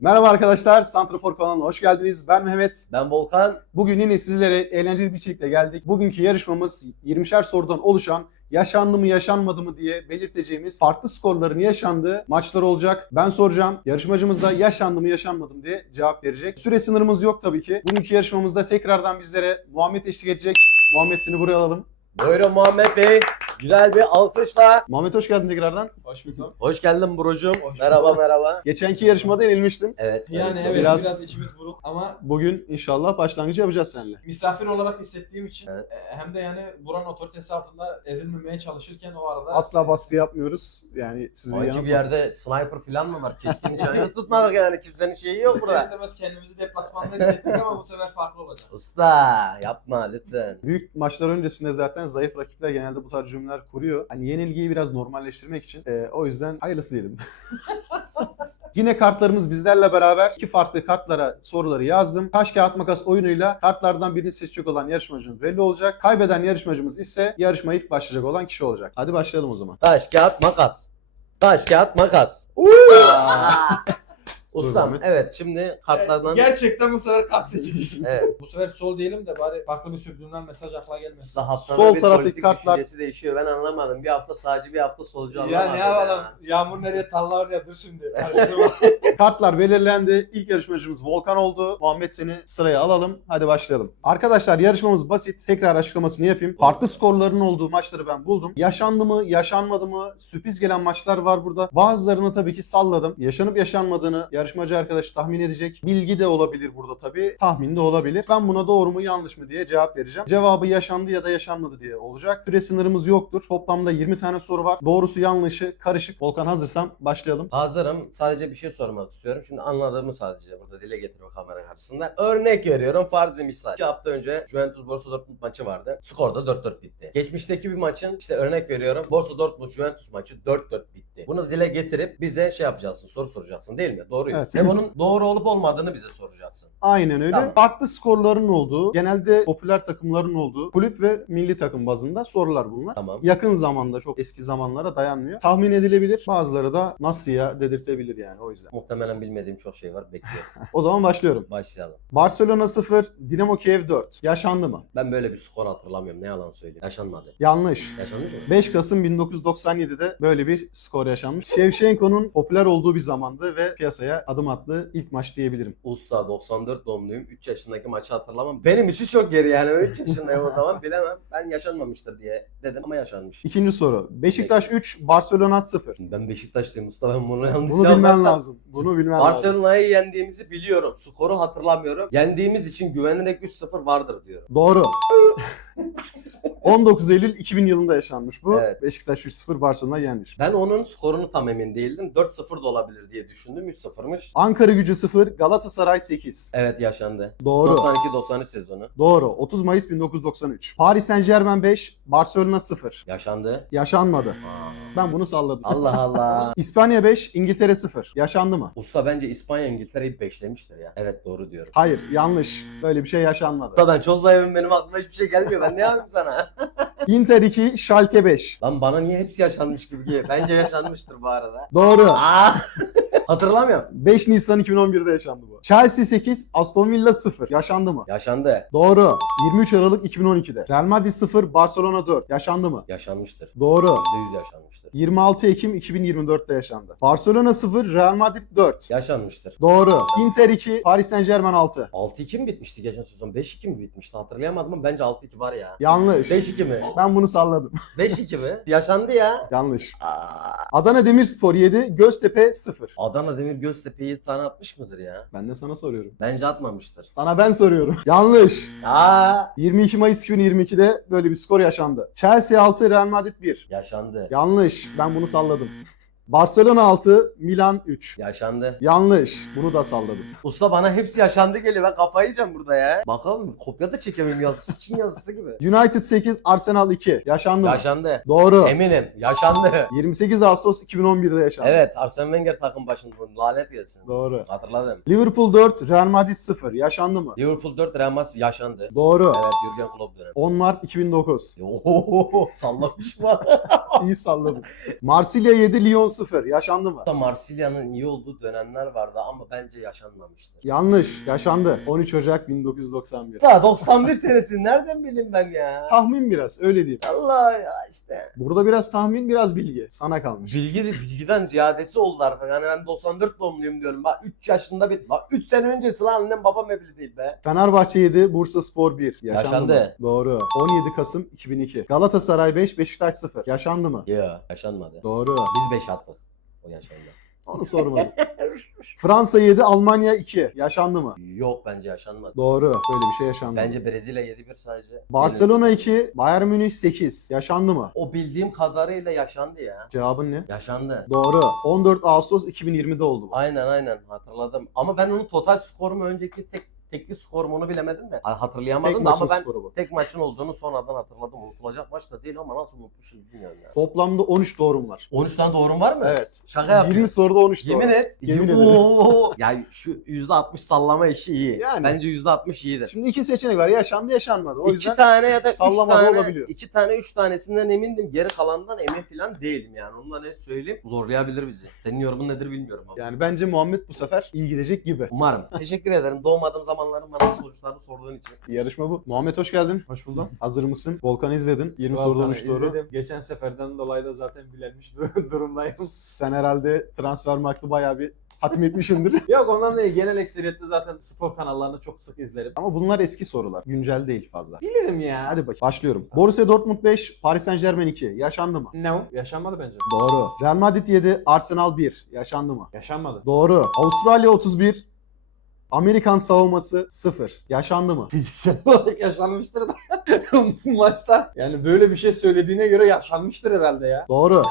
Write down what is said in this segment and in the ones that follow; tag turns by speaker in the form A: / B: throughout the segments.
A: Merhaba arkadaşlar, Santrafor kanalına hoş geldiniz. Ben Mehmet.
B: Ben Volkan.
A: Bugün yine sizlere eğlenceli bir içerikle geldik. Bugünkü yarışmamız 20'şer sorudan oluşan yaşandı mı yaşanmadı mı diye belirteceğimiz farklı skorların yaşandığı maçlar olacak. Ben soracağım. Yarışmacımız da yaşandı mı yaşanmadı mı diye cevap verecek. Süre sınırımız yok tabii ki. Bugünkü yarışmamızda tekrardan bizlere Muhammed eşlik edecek. Muhammed, seni buraya alalım.
B: Buyurun Muhammed Bey. Güzel bir alkışla.
A: Muhammed, hoş geldin tekrardan.
C: Hoş bulduk.
B: Hoş geldin brocum.
C: Hoş
B: Merhaba
C: bulduk.
B: merhaba.
A: Geçenki yarışmada yenilmiştin.
B: Evet.
C: Yani
B: evet,
C: evet
A: Biraz-
C: biraz içimiz buruk ama
A: Bugün inşallah başlangıcı yapacağız seninle.
C: misafir olarak hissettiğim için
B: Evet.
C: hem de yani buranın otoritesi altında ezilmemeye çalışırken o arada
A: Asla baskı yapmıyoruz. Yani sizi
B: Sanki bir
A: yanıltmasın.
B: yerde sniper falan mı var? Keskin nişancı tutmadık yani. Kimsenin şeyi yok
C: ister
B: burada.
C: istemez kendimizi deplasmanda hissettik ama bu sefer farklı olacak.
B: Usta yapma lütfen.
A: Büyük maçlar öncesinde zaten zayıf rakipler genelde bu tarz cümleler kuruyor. Hani yenilgiyi biraz normalleştirmek için. O yüzden hayırlısı diyelim. Yine kartlarımız bizlerle beraber. İki farklı kartlara soruları yazdım. Taş kağıt makas oyunuyla kartlardan birini seçecek olan yarışmacımız belli olacak. Kaybeden yarışmacımız ise yarışmaya ilk başlayacak olan kişi olacak. Hadi başlayalım o zaman.
B: Taş kağıt makas. Taş kağıt makas. Ustam
A: Ahmet.
B: evet şimdi kartlardan...
C: Gerçekten bu sefer kart seçeceğiz.
B: Evet.
C: Bu sefer sol diyelim de bari farklı bir sürdüğünden mesaj akla gelmesin.
B: Usta haftanın
A: Sol
B: bir
A: taraftaki
B: politik
A: kartlar-
B: düşüncesi değişiyor. Ben anlamadım. Bir hafta sağcı bir hafta solcu anlamadım.
C: Ya ne yapalım? Yağmur nereye tallar ya dur şimdi. Karıştırma.
A: Kartlar belirlendi. İlk yarışmacımız Volkan oldu. Muhammed, seni sıraya alalım. Hadi başlayalım. Arkadaşlar, yarışmamız basit. Tekrar açıklamasını yapayım. Farklı skorların olduğu maçları ben buldum. Yaşandı mı, yaşanmadı mı? Sürpriz gelen maçlar var burada. Bazılarını tabii ki salladım. Yaşanıp yaşanmadığını yarışmacı arkadaş tahmin edecek. Bilgi de olabilir burada tabii. Tahmin de olabilir. Ben buna doğru mu yanlış mı diye cevap vereceğim. Cevabı yaşandı ya da yaşanmadı diye olacak. Süre sınırımız yoktur. Toplamda 20 tane soru var. Doğrusu yanlışı karışık. Volkan, hazırsan başlayalım.
B: Hazırım. Sadece bir şey sormak istiyorum. Şimdi anladığımı sadece burada dile getir o kamera karşısında. Örnek veriyorum. Farzi misal. 2 hafta önce Juventus Borussia Dortmund maçı vardı. Skor da 4-4 bitti. Geçmişteki bir maçın işte örnek veriyorum. Borussia Dortmund Juventus maçı 4-4 bitti. Bunu dile getirip bize şey yapacaksın. Soru soracaksın değil mi? Doğruyuz.
A: Evet.
B: Ve bunun doğru olup olmadığını bize soracaksın.
A: Aynen öyle.
B: Tamam.
A: Farklı skorların olduğu, genelde popüler takımların olduğu kulüp ve milli takım bazında sorular bunlar.
B: Tamam.
A: Yakın zamanda, çok eski zamanlara dayanmıyor. Tahmin edilebilir. Bazıları da nasıl ya dedirtebilir yani, o yüzden.
B: Muhtemelen bilmediğim çok şey var. Bekliyorum.
A: O zaman başlıyorum.
B: Başlayalım.
A: Barcelona 0, Dinamo Kiev 4. Yaşandı mı?
B: Ben böyle bir skor hatırlamıyorum. Ne yalan söyleyeyim. Yaşanmadı.
A: Yanlış.
B: Yaşanmış mı?
A: 5 Kasım 1997'de böyle bir skor yaşanmış. Shevchenko'nun popüler olduğu bir zamandı ve piyasaya adım attığı ilk maç diyebilirim.
B: Usta 94 doğumluyum. 3 yaşındaki maçı hatırlamam. Benim için çok geri yani. 3 yaşındayım o zaman bilemem. Ben yaşanmamıştır diye dedim ama yaşanmış.
A: İkinci soru. Beşiktaş 3, Barcelona 0.
B: Ben Beşiktaşlıyım usta, ben bunu yanlış
A: Bunu bilmen
B: yapmazsam-
A: lazım. Bunu bilmen lazım.
B: Barcelona'yı yendiğimizi biliyorum. Skoru hatırlamıyorum. Yendiğimiz için güvenerek 3-0 vardır diyorum.
A: Doğru. 19 Eylül 2000 yılında yaşanmış bu.
B: Evet.
A: Beşiktaş 3-0 Barcelona yenmiş.
B: Ben onun skorunu tam emin değildim. 4-0 da olabilir diye düşündüm. 3-0'mış.
A: Ankara Gücü 0, Galatasaray 8.
B: Evet yaşandı.
A: Doğru.
B: 92-93 sezonu.
A: Doğru. 30 Mayıs 1993. Paris Saint-Germain 5, Barcelona 0.
B: Yaşandı.
A: Yaşanmadı.
B: Aa.
A: Ben bunu salladım.
B: Allah Allah.
A: İspanya 5, İngiltere 0. Yaşandı mı?
B: Usta bence İspanya İngiltere'yi beşlemiştir ya. Evet doğru diyorum.
A: Hayır, yanlış. Böyle bir şey yaşanmadı.
B: Usta ben çok zayıfım, benim aklıma hiçbir şey gelmiyor. Ben ne yapayım sana?
A: Inter 2, Schalke 5.
B: Lan bana niye hepsi yaşanmış gibi geliyor? Bence yaşanmıştır bu arada.
A: Doğru.
B: Aa! Hatırlamıyorum.
A: 5 Nisan 2011'de yaşandı bu. Chelsea 8, Aston Villa 0. Yaşandı mı?
B: Yaşandı.
A: Doğru. 23 Aralık 2012'de. Real Madrid 0, Barcelona 4. Yaşandı mı?
B: Yaşanmıştır.
A: Doğru.
B: %100 yaşanmıştır.
A: 26 Ekim 2024'te yaşandı. Barcelona 0, Real Madrid 4.
B: Yaşanmıştır.
A: Doğru. Inter 2, Paris Saint-Germain 6.
B: 6-2 mi bitmişti geçen sezon? 5-2 mi bitmişti? Hatırlayamadım ama bence 6-2 var ya.
A: Yanlış.
B: 5-2 mi?
A: Ben bunu salladım.
B: 5-2 mi? Yaşandı ya.
A: Yanlış.
B: Aa,
A: Adana Demirspor 7, Göztepe 0.
B: Adana Demir Göztepe'yi tane atmış mıdır ya?
A: Ben de sana soruyorum.
B: Bence atmamıştır.
A: Sana ben soruyorum. Yanlış.
B: Aa,
A: 22 Mayıs 2022'de böyle bir skor yaşandı. Chelsea 6, Real Madrid 1.
B: yaşandı.
A: Yanlış. Ben bunu salladım. Barcelona 6, Milan 3.
B: Yaşandı.
A: Yanlış. Bunu da salladım.
B: Usta bana hepsi yaşandı geliyor. Ben kafayı yiyeceğim burada ya. Bakalım kopya da çekemem yazısı. Çin yazısı gibi.
A: United 8, Arsenal 2. Yaşandı mı?
B: Yaşandı.
A: Doğru.
B: Eminim. Yaşandı.
A: 28 Ağustos 2011'de yaşandı.
B: Evet. Arsene Wenger takım başında. Lanet gelsin.
A: Doğru.
B: Hatırladım.
A: Liverpool 4, Real Madrid 0. Yaşandı mı?
B: Liverpool 4, Real Madrid yaşandı.
A: Doğru.
B: Evet, Jurgen Klopp dönemi.
A: 10 Mart 2009.
B: Ohohoho, sallamış mı?
A: İyi salladım. Marsilya 7, Lyon 0 yaşandı mı?
B: Hatta Marsilya'nın iyi olduğu dönemler vardı ama bence yaşanmamıştır.
A: Yanlış. Yaşandı. 13 Ocak 1991.
B: Ya 91 senesi nereden bileyim ben ya?
A: Tahmin biraz öyle diyeyim.
B: Allah ya işte.
A: Burada biraz tahmin biraz bilgi. Sana kalmış.
B: Bilgiden ziyadesi oldu artık. Yani ben 94 doğumluyum diyorum. Bak 3 yaşında bir... Bak 3 sene öncesi lan annem babam evli değil be.
A: Fenerbahçe 7, Bursaspor 1.
B: Yaşandı.
A: Mı? Doğru. 17 Kasım 2002. Galatasaray 5, Beşiktaş 0. Yaşandı mı?
B: Ya yaşanmadı.
A: Doğru.
B: Biz 5 attık. O yaşandı.
A: Onu sormadım. Fransa 7, Almanya 2. Yaşandı mı?
B: Yok bence yaşanmadı.
A: Doğru. Böyle bir şey yaşandı.
B: Bence Brezilya 7-1 sadece.
A: Barcelona
B: Benim-
A: 2, Bayern Münih 8. Yaşandı mı?
B: O bildiğim kadarıyla yaşandı ya.
A: Cevabın ne?
B: Yaşandı.
A: Doğru. 14 Ağustos 2020'de oldu bu.
B: Aynen hatırladım. Ama ben onun total skorumu önceki tekli skorumu onu bilemedim de. Hatırlayamadım
A: Tek
B: da
A: maçın
B: ama ben
A: skoru bu.
B: tek maçın olduğunu sonradan hatırladım. Unutulacak maç da değil ama nasıl unutmuşuz bilmiyorum ya.
A: Toplamda 13 doğrum var.
B: 13 tane doğrum var mı?
A: Evet.
B: Şaka yapıyorum.
A: 20 soruda 13 doğru.
B: Yemin et.
A: Yemin ederim.
B: Oo. Ya şu %60 sallama işi iyi.
A: Yani.
B: Bence %60 iyidir.
A: Şimdi iki seçenek var. Yaşandı, yaşanmadı. O yüzden
B: İki tane ya da üç
A: sallama da
B: tane,
A: olabiliyor.
B: 2 tane 3 tanesinden emindim. Geri kalandan emin falan değilim yani. Onu da net söyleyeyim. Zorlayabilir bizi. Senin yorumun nedir bilmiyorum ama.
A: yani bence Muhammed bu sefer iyi gidecek gibi.
B: Umarım. Teşekkür ederim. Doğmadığım zamanların bana sonuçlarını sorduğun için.
A: Yarışma bu. Muhammed hoş geldin.
D: Hoş buldum.
A: Hazır mısın? Volkan'ı izledin. 20 soruda
D: Volkan'ı
A: 13 doğru.
D: izledim. Geçen seferden dolayı da zaten bilenmiş durumdayım.
A: Sen herhalde transfer marklı bayağı bir hatmetmişindir.
D: Yok ondan değil. Genel ekseriyette zaten spor kanallarını çok sık izlerim.
A: Ama bunlar eski sorular. Güncel değil fazla.
D: Bilirim ya.
A: Hadi bakayım. Başlıyorum. Borussia Dortmund 5, Paris Saint-Germain 2. Yaşandı mı?
D: No. Yaşanmadı bence.
A: Doğru. Real Madrid 7, Arsenal 1. Yaşandı mı?
D: Yaşanmadı.
A: Doğru. Avustralya 31, Amerikan savunması 0. Yaşandı mı?
D: Fiziksel olarak yaşanmıştır da. Maçta. Yani böyle bir şey söylediğine göre yaşanmıştır herhalde ya.
A: Doğru.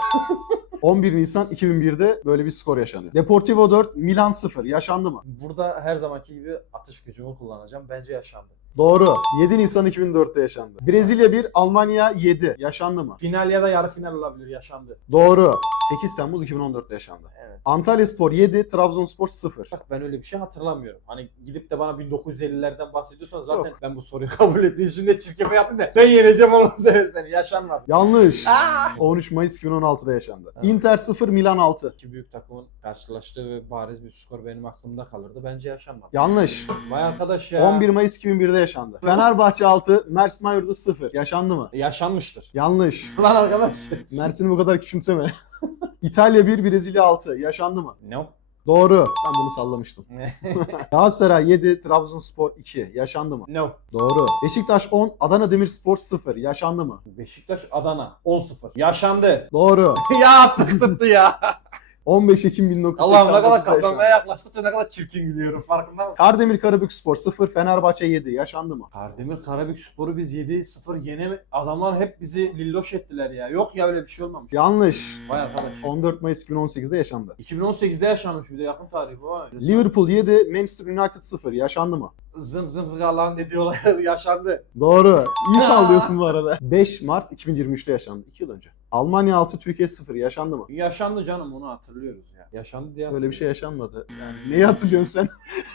A: 11 Nisan 2001'de böyle bir skor yaşanıyor. Deportivo 4, Milan 0. Yaşandı mı?
D: Burada her zamanki gibi atış gücümü kullanacağım. Bence yaşandı.
A: Doğru. 7 Nisan 2004'te yaşandı. Brezilya 1, Almanya 7. Yaşandı mı?
D: Final ya da yarı final olabilir. Yaşandı.
A: Doğru. 8 Temmuz 2014'te yaşandı.
D: Evet.
A: Antalyaspor 7, Trabzonspor 0.
D: Bak ben öyle bir şey hatırlamıyorum. Hani gidip de bana 1950'lerden bahsediyorsan zaten ben bu soruyu kabul ettiğim için de çirkefe yaptım da ben yeneceğim onu seni. Yaşanmadı.
A: Yanlış. 13 Mayıs 2016'da yaşandı.
D: Evet.
A: Inter 0, Milan 6.
D: İki büyük takımın karşılaştığı ve bariz bir skor benim aklımda kalırdı. Bence yaşanmadı.
A: Yanlış.
D: Vay arkadaş ya.
A: 11 Mayıs 2001'de yaşandı. Fenerbahçe 6, Mersin Mayur'da 0. Yaşandı mı?
D: Yaşanmıştır.
A: Yanlış.
D: Lan arkadaş.
A: Mersin'i bu kadar küçümseme. İtalya 1, Brezilya 6. Yaşandı mı?
D: No.
A: Doğru. Ben bunu sallamıştım. Galatasaray 7, Trabzonspor 2. Yaşandı mı?
D: No.
A: Doğru. Beşiktaş 10, Adana Demirspor 0. Yaşandı mı?
D: Beşiktaş Adana 10-0. Yaşandı.
A: Doğru.
D: Ya tıktı ya.
A: 15 Ekim 1989'da
D: Allah'ım ne kadar
A: yaşandı.
D: kazanmaya yaklaştıkça ne kadar çirkin gülüyorum farkında mısın?
A: Kardemir Karabükspor 0, Fenerbahçe 7. Yaşandı mı?
D: Kardemir Karabükspor'u biz 7-0 adamlar hep bizi lilloş ettiler ya. Yok ya öyle bir şey olmamış.
A: Yanlış.
D: Vay arkadaş.
A: 14 Mayıs 2018'de yaşandı.
D: 2018'de yaşanmış bir de yakın tarihi bu.
A: Liverpool 7, Manchester United 0. Yaşandı mı?
D: Zım zım zıgalan dediği olay yaşandı.
A: Doğru. İyi sallıyorsun bu arada. 5 Mart 2023'te yaşandı. 2 yıl önce. Almanya 6, Türkiye 0. Yaşandı mı?
D: Yaşandı canım onu hatırlıyoruz ya. Yaşandı diye
A: Böyle bir şey yaşanmadı. Yani neyi hatırlıyorsun sen?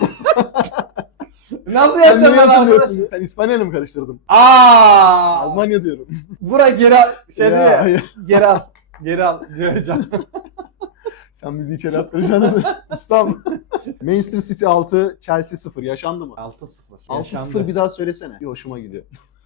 D: Nasıl
A: Sen neyi
D: yaşanmadı arkadaş?
A: hatırlıyorsun? Ben İspanya'yla mı karıştırdım?
D: Aaa!
A: Almanya diyorum.
D: Bura geri al. Şey diyor ya.
A: Ya.
D: Geri al. Geri al. Can.
A: Sen bizi içeri attıracaksın. İstanbul. Manchester City 6, Chelsea 0. Yaşandı mı?
D: 6-0.
A: 6-0 bir daha söylesene. Bir hoşuma gidiyor.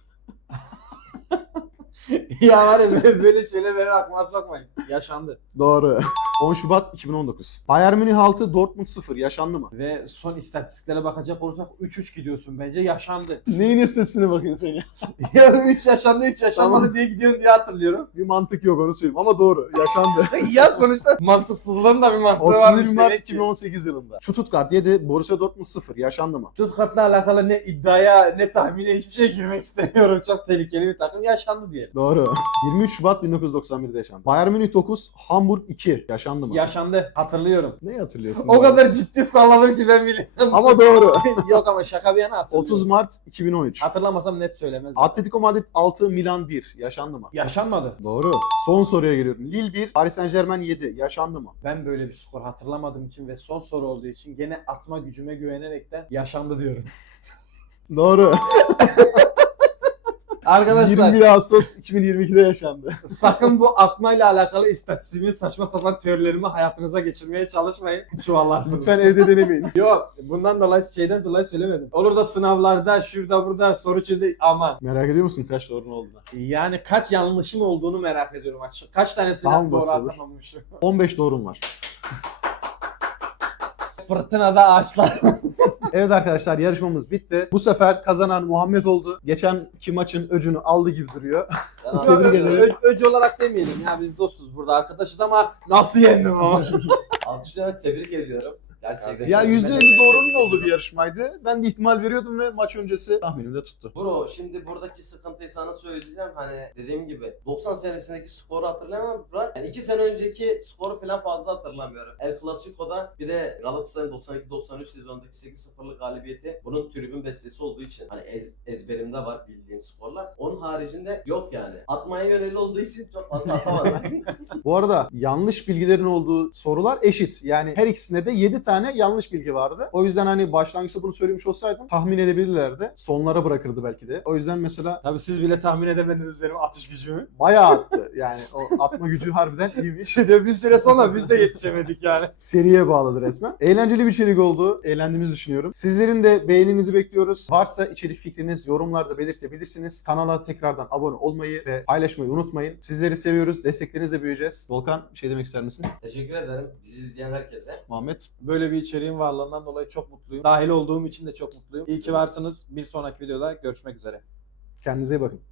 D: Ya var ya böyle şeyler beni aklıma sokmayın. Yaşandı.
A: Doğru. 10 Şubat 2019. Bayern Münih 6, Dortmund 0. Yaşandı mı?
D: Ve son istatistiklere bakacak olursak 3-3 gidiyorsun bence yaşandı.
A: Neyin istatistiğine bakıyorsun sen ya?
D: Ya 3 yaşandı 3 yaşanmadı
A: Tamam.
D: diye gidiyorsun diye hatırlıyorum.
A: Bir mantık yok onu söyleyeyim ama doğru. Yaşandı.
D: Ya sonuçta mantıksızlığın da bir mantığı varmış
A: 31 Mart
D: demek ki.
A: 2018 yılında. Stuttgart 7, Borussia Dortmund 0. Yaşandı mı?
D: Stuttgart'la alakalı ne iddiaya ne tahmine hiçbir şey girmek istemiyorum. Çok tehlikeli bir takım. Yaşandı diye.
A: Doğru. 23 Şubat 1991'de yaşandı. Bayern Münih 9, Hamburg 2. Yaşandı mı?
D: Yaşandı. Hatırlıyorum.
A: Neyi hatırlıyorsun?
D: O kadar ciddi salladım ki ben biliyorum.
A: Ama doğru.
D: Yok ama şaka bir yana hatırlıyorum.
A: 30 Mart 2013.
D: Hatırlamasam net söylemezdim.
A: Atletico Madrid 6, Milan 1. Yaşandı mı?
D: Yaşanmadı.
A: Doğru. Son soruya geliyorum. Lille 1, Paris Saint-Germain 7. Yaşandı mı?
D: Ben böyle bir skor hatırlamadığım için ve son soru olduğu için gene atma gücüme güvenerekten yaşandı diyorum.
A: Doğru.
D: Arkadaşlar
A: 21 Ağustos 2022'de yaşandı.
D: sakın bu atmayla alakalı istatistiğimi saçma sapan teorilerimi hayatınıza geçirmeye çalışmayın. Çuvallarsınız.
A: Lütfen evde denemeyin.
D: Yok bundan dolayı şeyden dolayı söylemedim. Olur da sınavlarda şurada burada soru çözü aman.
A: Merak ediyor musun kaç doğrunun olduğunu?
D: Yani kaç yanlışım olduğunu merak ediyorum açık. Kaç tanesini
A: Tamam,
D: doğru
A: basit olur.
D: atamamışım.
A: 15 doğrum var.
D: Fırtınada ağaçlar.
A: Evet arkadaşlar yarışmamız bitti. Bu sefer kazanan Muhammed oldu. Geçenki maçın öcünü aldı gibi duruyor.
B: Ben
A: Tebrik
B: anladım.
A: ederim.
D: Öcü olarak demeyelim ya biz dostuz burada arkadaşız ama nasıl yendim ama?
B: Alkışlayarak tebrik ediyorum. Gerçekten.
A: Ya
B: çok-
A: %50
B: Ben de-
A: doğrunun olduğu bir yarışmaydı. Ben de ihtimal veriyordum ve maç öncesi tahminim de tuttu.
B: Bro şimdi buradaki sıkıntıyı sana söyleyeceğim. Hani dediğim gibi 90 senesindeki skoru hatırlayamam. Bırak. Yani 2 sene önceki skoru falan fazla hatırlamıyorum. El Clasico'da bir de Galatasaray'ın 92-93 sezonundaki 8-0'lık galibiyeti bunun tribün bestesi olduğu için hani ezberimde var bildiğim skorlar. Onun haricinde yok yani. Atmaya yöneli olduğu için çok fazla atamadım.
A: Bu arada yanlış bilgilerin olduğu sorular eşit. Yani her ikisinde de 7 tane yanlış bilgi vardı. O yüzden hani başlangıçta bunu söylemiş olsaydım tahmin edebilirlerdi. Sonlara bırakırdı belki de. O yüzden mesela
D: Tabii siz bile tahmin edemediniz benim atış gücümü.
A: bayağı attı. Yani o atma gücü harbiden iyiymiş.
D: De bir süre sonra biz de yetişemedik yani.
A: Seriye bağladı resmen. Eğlenceli bir içerik oldu. Eğlendiğimizi düşünüyorum. Sizlerin de beğeninizi bekliyoruz. Varsa içerik fikriniz yorumlarda belirtebilirsiniz. Kanala tekrardan abone olmayı ve paylaşmayı unutmayın. Sizleri seviyoruz. Desteklerinizle büyüyeceğiz. Volkan bir şey demek ister misin?
B: Teşekkür ederim bizi izleyen herkese.
A: Muhammed?
D: Böyle bir içeriğin varlığından dolayı çok mutluyum. Dahil olduğum için de çok mutluyum. İyi ki varsınız. Bir sonraki videoda görüşmek üzere.
A: Kendinize iyi bakın.